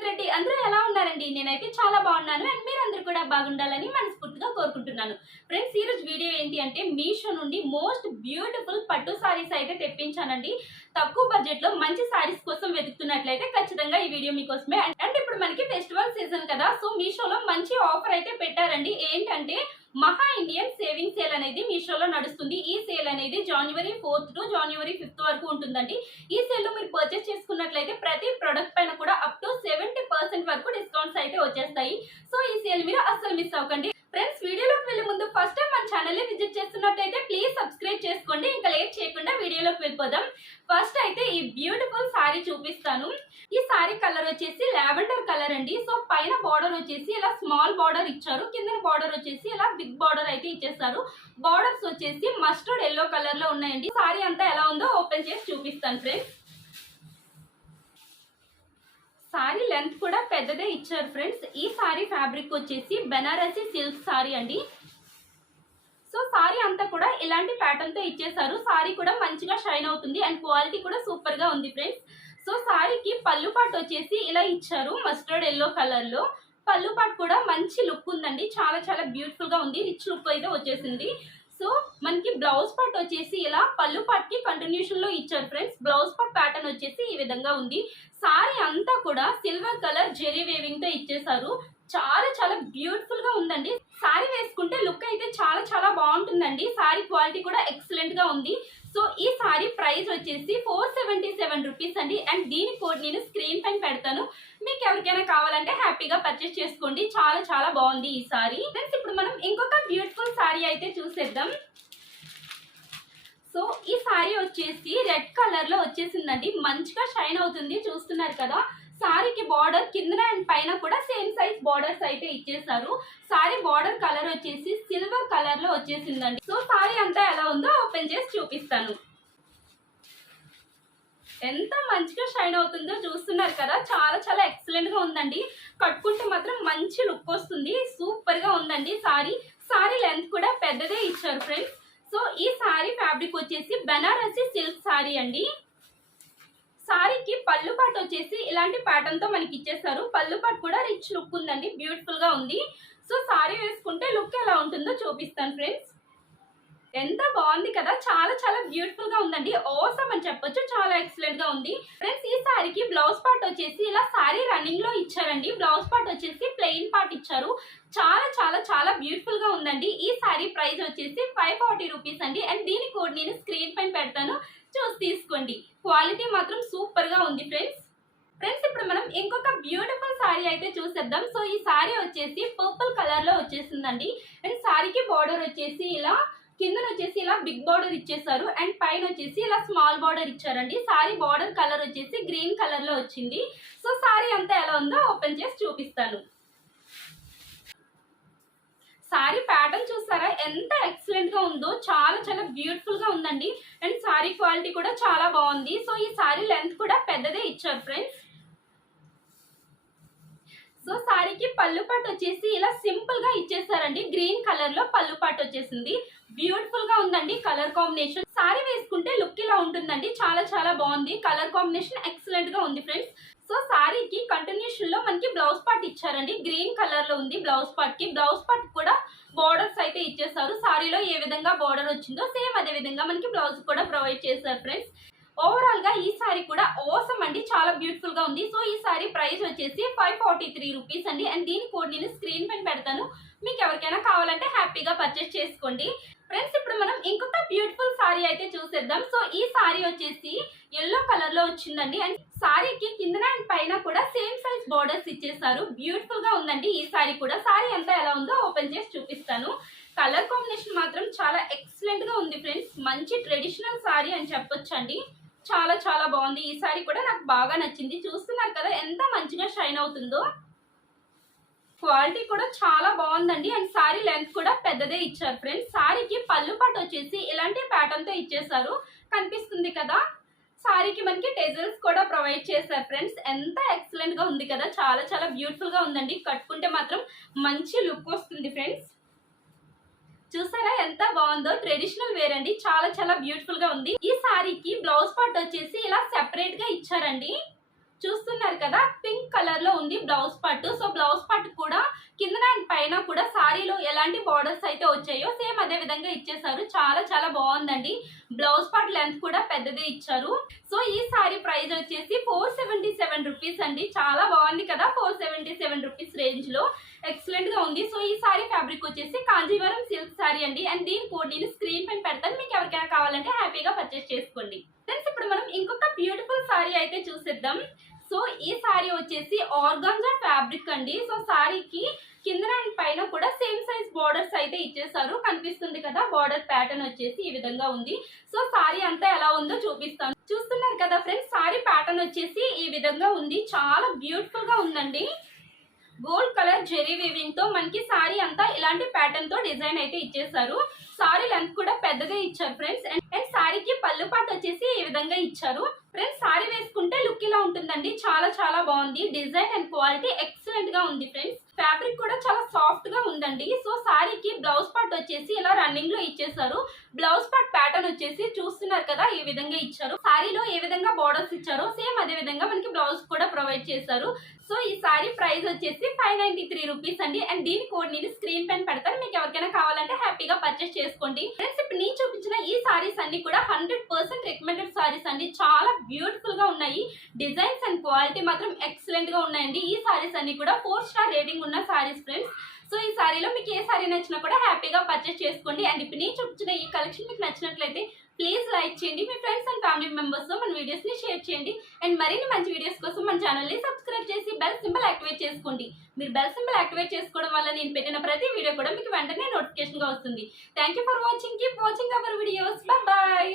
With Reddy. అందరూ ఎలా ఉన్నారండి? నేనైతే చాలా బాగున్నాను అండ్ మీరందరూ కూడా బాగుండాలని మనస్ఫూర్తిగా కోరుకుంటున్నాను. ఫ్రెండ్స్, ఈ రోజు వీడియో ఏంటి అంటే మీషో నుండి మోస్ట్ బ్యూటిఫుల్ పట్టు సారీస్ అయితే తెప్పించానండి. తక్కువ బడ్జెట్ లో మంచి సారీస్ కోసం వెతుకుతున్నట్లయితే ఖచ్చితంగా ఈ వీడియో మీకోసమే. అండ్ ఇప్పుడు మనకి ఫెస్టివల్ సీజన్ కదా, సో మీషోలో మంచి ఆఫర్ అయితే పెట్టారండి. ఏంటంటే మహా ఇండియన్ సేవింగ్ సేల్ అనేది మీషోలో నడుస్తుంది. ఈ సేల్ అనేది జనవరి 4th టు జనవరి 5th వరకు ఉంటుందండి. ఈ సేల్ లో మీరు పర్చేస్ చేసుకున్నట్లయితే ప్రతి ప్రొడక్ట్ పైన కూడా అప్ టు 70% వరకు డిస్కౌంట్స్ అయితే వచ్చేస్తాయి. సో ఈ సేల్ మీరు అస్సలు మిస్ అవ్వకండి. ఫ్రెండ్స్, వీడియోలోకి వెళ్ళే ముందు ఫస్ట్ టైం మన ఛానల్ ని విజిట్ చేస్తున్నట్లయితే ప్లీజ్ సబ్స్క్రైబ్ చేసుకోండి. ఇంకా లేట్ చేయకుండా వీడియోలోకి వెళ్ళిపోదాం. ఫస్ట్ అయితే ఈ బ్యూటిఫుల్ సారీ చూపిస్తాను. ఈ సారీ కలర్ వచ్చేసి లావెండర్ కలర్ అండి. సో పైన బార్డర్ వచ్చేసి ఇలా స్మాల్ బార్డర్ ఇచ్చారు, కింద బార్డర్ వచ్చేసి ఇలా బిగ్ బార్డర్ అయితే ఇచ్చేసారు. బార్డర్స్ వచ్చేసి మస్టర్డ్ ఎల్లో కలర్ లో ఉన్నాయండి. సారీ అంతా ఎలా ఉందో ఓపెన్ చేసి చూపిస్తాను ఫ్రెండ్స్. సారీ లెంత్ కూడా పెద్దదే ఇచ్చారు ఫ్రెండ్స్. ఈ సారీ ఫ్యాబ్రిక్ వచ్చేసి బెనారసీ సిల్క్ సారీ అండి. సో సారీ అంతా కూడా ఇలాంటి ప్యాటర్న్ తో ఇచ్చేసారు. సారీ కూడా మంచిగా షైన్ అవుతుంది అండ్ క్వాలిటీ కూడా సూపర్ గా ఉంది ఫ్రెండ్స్. సో సారీకి పళ్ళు పాటు వచ్చేసి ఇలా ఇచ్చారు మస్టర్డ్ ఎల్లో కలర్ లో. పళ్ళు పాటు కూడా మంచి లుక్ ఉందండి, చాలా చాలా బ్యూటిఫుల్ గా ఉంది, రిచ్ లుక్ అయితే వచ్చేసింది. సో మనకి బ్లౌజ్ పార్ట్ వచ్చేసి ఇలా పళ్ళు పార్ట్ కి కంటిన్యూషన్ లో ఇచ్చారు ఫ్రెండ్స్. బ్లౌజ్ పార్ట్ ప్యాటర్న్ వచ్చేసి ఈ విధంగా ఉంది. సారీ అంతా కూడా సిల్వర్ కలర్ జెరీ వేవింగ్ తో ఇచ్చేసారు. చాలా చాలా బ్యూటిఫుల్ గా ఉందండి. సారీ వేసుకుంటే లుక్ అయితే చాలా చాలా బాగుంటుందండి. సారీ క్వాలిటీ కూడా ఎక్సలెంట్ గా ఉంది. సో ఈ సారీ ప్రైస్ వచ్చేసి 477 రూపీస్ అండి. అండ్ దీని కోడ్ నేను స్క్రీన్ పైన పెడతాను, మీకు ఎవరికైనా కావాలంటే హ్యాపీగా పర్చేస్ చేసుకోండి. చాలా చాలా బాగుంది ఈ సారీ. ఫ్రెండ్స్, ఇప్పుడు మనం ఇంకొక బ్యూటిఫుల్ సారీ అయితే చూసేద్దాం. సో ఈ సారీ వచ్చేసి రెడ్ కలర్ లో వచ్చేసిందండి, మంచిగా షైన్ అవుతుంది, చూస్తున్నారు కదా. సారీకి బార్డర్ కింద అండ్ పైన కూడా సేమ్ సైజ్ బార్డర్స్ అయితే ఇచ్చేసారు. సారీ బార్డర్ కలర్ వచ్చేసి సిల్వర్ కలర్ లో వచ్చేసిందండి. సో సారీ అంతా ఎలా ఉందో ఓపెన్ చేసి చూపిస్తాను. ఎంత మంచిగా షైన్ అవుతుందో చూస్తున్నారు కదా, చాలా చాలా ఎక్సలెంట్ గా ఉందండి. కట్టుకుంటే మాత్రం మంచి లుక్ వస్తుంది, సూపర్ గా ఉందండి సారీ. సారీ లెంత్ కూడా పెద్దదే ఇచ్చారు ఫ్రెండ్స్. సో ఈ సారీ ఫ్యాబ్రిక్ వచ్చేసి బెనారసీ సిల్క్ సారీ అండి. సారీకి పళ్ళు పాటు వచ్చేసి ఇలాంటి ప్యాటర్న్ తో మనకి ఇచ్చేసారు. పళ్ళు పాటు కూడా రిచ్ లుక్ ఉందండి, బ్యూటిఫుల్ గా ఉంది. సో సారీ వేసుకుంటే లుక్ ఎలా ఉంటుందో చూపిస్తాను ఫ్రెండ్స్. ఎంత బాగుంది కదా, చాలా చాలా బ్యూటిఫుల్ గా ఉందండి, ఆసమ్ అని చెప్పొచ్చు, చాలా ఎక్సలెంట్ గా ఉంది. ఫ్రెండ్స్, ఈ సారీకి బ్లౌజ్ పార్ట్ వచ్చేసి ఇలా సారీ రన్నింగ్ లో ఇచ్చారండి. బ్లౌజ్ పార్ట్ వచ్చేసి ప్లెయిన్ పార్ట్ ఇచ్చారు. చాలా చాలా చాలా బ్యూటిఫుల్ గా ఉందండి. ఈ సారీ ప్రైస్ వచ్చేసి 540 రూపీస్ అండి. అండ్ దీని కోడ్ నేను స్క్రీన్ పైన పెడతాను, చూసి తీసుకోండి. క్వాలిటీ మాత్రం సూపర్ గా ఉంది ఫ్రెండ్స్. ఫ్రెండ్స్, ఇప్పుడు మనం ఇంకొక బ్యూటిఫుల్ సారీ అయితే చూసేద్దాం. సో ఈ సారీ వచ్చేసి పర్పుల్ కలర్ లో వచ్చేసిందండి. అండ్ సారీకి బార్డర్ వచ్చేసి ఇలా కింద వచ్చేసి ఇలా బిగ్ బార్డర్ ఇచ్చేసారు అండ్ పైన వచ్చేసి ఇలా స్మాల్ బార్డర్ ఇచ్చారండి. సారీ బార్డర్ కలర్ వచ్చేసి గ్రీన్ కలర్ లో వచ్చింది. సో సారీ అంతా ఎలా ఉందో ఓపెన్ చేసి చూపిస్తాను. సారీ ప్యాటర్న్ చూస్తారా ఎంత ఎక్సలెంట్ గా ఉందో, చాలా చాలా బ్యూటిఫుల్ గా ఉందండి. అండ్ సారీ క్వాలిటీ కూడా చాలా బాగుంది. సో ఈ సారీ లెంత్ కూడా పెద్దదే ఇచ్చారు ఫ్రెండ్స్. సో సారీకి పళ్ళు పాటు వచ్చేసి ఇలా సింపుల్ గా ఇచ్చేసారండి. గ్రీన్ కలర్ లో పళ్ళు పాటు వచ్చేసింది, బ్యూటిఫుల్ గా ఉందండి కలర్ కాంబినేషన్. సారీ వేసుకుంటే లుక్ ఇలా ఉంటుందండి, చాలా చాలా బాగుంది. కలర్ కాంబినేషన్ ఎక్సలెంట్ గా ఉంది ఫ్రెండ్స్. సో సారీకి కంటిన్యూషన్ లో మనకి బ్లౌజ్ పార్ట్ ఇచ్చారండి, గ్రీన్ కలర్ లో ఉంది. బ్లౌజ్ పార్ట్ కి బ్లౌజ్ పార్ట్ కూడా బార్డర్స్ అయితే ఇచ్చేసారు. సారీలో ఏ విధంగా బార్డర్ వచ్చిందో సేమ్ అదే విధంగా మనకి బ్లౌజ్ కూడా ప్రొవైడ్ చేశారు ఫ్రెండ్స్. ఓవరాల్ గా ఈ సారీ కూడా ఆసమ్ అండి, చాలా బ్యూటిఫుల్ గా ఉంది. సో ఈ సారీ ప్రైస్ వచ్చేసి 543 రూపీస్ అండి. అండ్ దీని కోడ్ నేను స్క్రీన్ పైన పెడతాను, మీకు ఎవరికైనా కావాలంటే హ్యాపీగా పర్చేస్ చేసుకోండి. ఫ్రెండ్స్, ఇప్పుడు మనం ఇంకొక బ్యూటిఫుల్ సారీ అయితే చూసేద్దాం. సో ఈ సారీ వచ్చేసి ఎల్లో కలర్ లో వచ్చిందండి. అండ్ సారీకి కింద అండ్ పైన కూడా సేమ్ సైజ్ బార్డర్స్ ఇచ్చేసారు. బ్యూటిఫుల్ గా ఉందండి ఈ సారీ కూడా. సారీ అంతా ఎలా ఉందో ఓపెన్ చేసి చూపిస్తాను. కలర్ కాంబినేషన్ మాత్రం చాలా ఎక్సలెంట్ గా ఉంది ఫ్రెండ్స్. మంచి ట్రెడిషనల్ సారీ అని చెప్పొచ్చు అండి, చాలా చాలా బాగుంది. ఈ సారీ కూడా నాకు బాగా నచ్చింది. చూస్తున్నారు కదా ఎంత మంచిగా షైన్ అవుతుందో. క్వాలిటీ కూడా చాలా బాగుందండి. అండ్ సారీ లెంత్ కూడా పెద్దదే ఇచ్చారు ఫ్రెండ్స్. సారీకి పళ్ళు పాటు వచ్చేసి ఇలాంటి ప్యాటర్న్ తో ఇచ్చేసారు, కనిపిస్తుంది కదా. సారీకి మనకి టెజల్స్ కూడా ప్రొవైడ్ చేశారు ఫ్రెండ్స్. ఎంత ఎక్సలెంట్ గా ఉంది కదా, చాలా చాలా బ్యూటిఫుల్ గా ఉందండి. కట్టుకుంటే మాత్రం మంచి లుక్ వస్తుంది ఫ్రెండ్స్. చూసారా ఎంత బాగుందో, ట్రెడిషనల్ వేర్ అండి, చాలా చాలా బ్యూటిఫుల్ గా ఉంది. ఈ సారీకి బ్లౌజ్ పార్ట్ వచ్చేసి ఇలా సెపరేట్ గా ఇచ్చారండి. చూస్తున్నారు కదా, పింక్ కలర్ లో ఉంది blouse part. So blouse part కూడా కింద అండ్ పైన కూడా సారీలో ఎలాంటి బార్డర్స్ అయితే వచ్చాయో సేమ్ అదే విధంగా ఇచ్చేసారు. చాలా చాలా బాగుందండి. బ్లౌజ్ పార్ట్ లెంత్ కూడా పెద్దదే ఇచ్చారు. సో ఈ సారీ ప్రైస్ వచ్చేసి 477 రూపీస్ అండి. చాలా బాగుంది కదా, 477 రూపీస్ రేంజ్ లో ఎక్సలెంట్ గా ఉంది. సో ఈ సారీ ఫ్యాబ్రిక్ వచ్చేసి కాంజీవరం సిల్క్ సారీ అండి. అండ్ దీని కోడ్ నేను స్క్రీన్ పైన పెడతాను, మీకు ఎవరికైనా కావాలంటే హ్యాపీగా పర్చేస్ చేసుకోండి. ఫ్రెండ్స్, ఇప్పుడు మనం ఇంకొక బ్యూటిఫుల్ సారీ అయితే చూసేద్దాం. సో ఈ సారీ వచ్చేసి ఆర్గాంజా ఫ్యాబ్రిక్ అండి. సో సారీకి కింద అండ్ పైన కూడా సేమ్ సైజ్ బార్డర్స్ అయితే ఇచ్చేసారు. కనిపిస్తుంది కదా, బార్డర్ ప్యాటర్న్ వచ్చేసి ఈ విధంగా ఉంది. సో సారీ అంతా ఎలా ఉందో చూపిస్తాను. చూస్తున్నారు కదా ఫ్రెండ్స్, సారీ ప్యాటర్న్ వచ్చేసి ఈ విధంగా ఉంది. చాలా బ్యూటిఫుల్ గా ఉందండి. గోల్డ్ కలర్ జెరీ వీవింగ్ తో మనకి సారీ అంతా ఇలాంటి ప్యాటర్న్ తో డిజైన్ అయితే ఇచ్చేసారు. సారీ లెంత్ కూడా పెద్దగా ఇచ్చారు ఫ్రెండ్స్. అండ్ సారీకి పళ్ళు పాటు వచ్చేసి ఈ విధంగా ఇచ్చారు. ఫ్రెండ్స్, సారీ వేసుకుంటే లుక్ ఇలా ఉంటుందండి. చాలా చాలా బాగుంది. డిజైన్ అండ్ క్వాలిటీ ఎక్సలెంట్ గా ఉంది ఫ్రెండ్స్. ఫ్యాబ్రిక్ కూడా చాలా సాఫ్ట్ గా ఉందండి. సో సారీకి బ్లౌజ్ పార్ట్ వచ్చేసి ఇలా రన్నింగ్ లో ఇచ్చేసారు. బ్లౌజ్ పార్ట్ ప్యాటర్న్ వచ్చేసి చూస్తున్నారు కదా, ఈ విధంగా ఇచ్చారు. సారీలో ఏ విధంగా బార్డర్స్ ఇచ్చారో సేమ్ అదే విధంగా మనకి బ్లౌజ్ కూడా ప్రొవైడ్ చేశారు. సో ఈ సారీ ప్రైస్ వచ్చేసి 593 రూపీస్ అండి. అండ్ దీని కోడ్ నేను స్క్రీన్ పైన పెడతాను, మీకు ఎవరికైనా కావాలంటే హ్యాపీగా పర్చేస్ చేసుకోండి. ఫ్రెండ్స్, ఇప్పుడు నేను చూపించిన ఈ సారీస్ అన్ని కూడా 100% రికమెండెడ్ సారీస్ అండి. చాలా బ్యూటిఫుల్ గా ఉన్నాయి. డిజైన్స్ అండ్ క్వాలిటీ మాత్రం ఎక్సలెంట్ గా ఉన్నాయండి. ఈ సారీస్ అన్ని కూడా 4 స్టార్ రేటింగ్ ఉన్న సారీస్ ఫ్రెండ్స్. సో ఈ సారీలో మీకు ఏ సారీ నచ్చినా కూడా హ్యాపీగా పర్చేస్ చేసుకోండి. అండ్ ఇప్పుడు నేను చూపించిన ఈ కలెక్షన్ మీకు నచ్చినట్లయితే ప్లీజ్ లైక్ చేయండి. మీ ఫ్రెండ్స్ అండ్ ఫ్యామిలీ మెంబర్స్ తో మన వీడియోస్ ని షేర్ చేయండి. అండ్ మరిన్ని మంచి వీడియోస్ కోసం మన ఛానల్ ని సబ్స్క్రైబ్ చేసి బెల్ సింబల్ యాక్టివేట్ చేసుకోండి. మీరు బెల్ సింబల్ యాక్టివేట్ చేసుకోవడం వల్ల నేను పెట్టిన ప్రతి వీడియో కూడా మీకు వెంటనే నోటిఫికేషన్ గా వస్తుంది. Thank you for watching. Keep watching our videos. By by.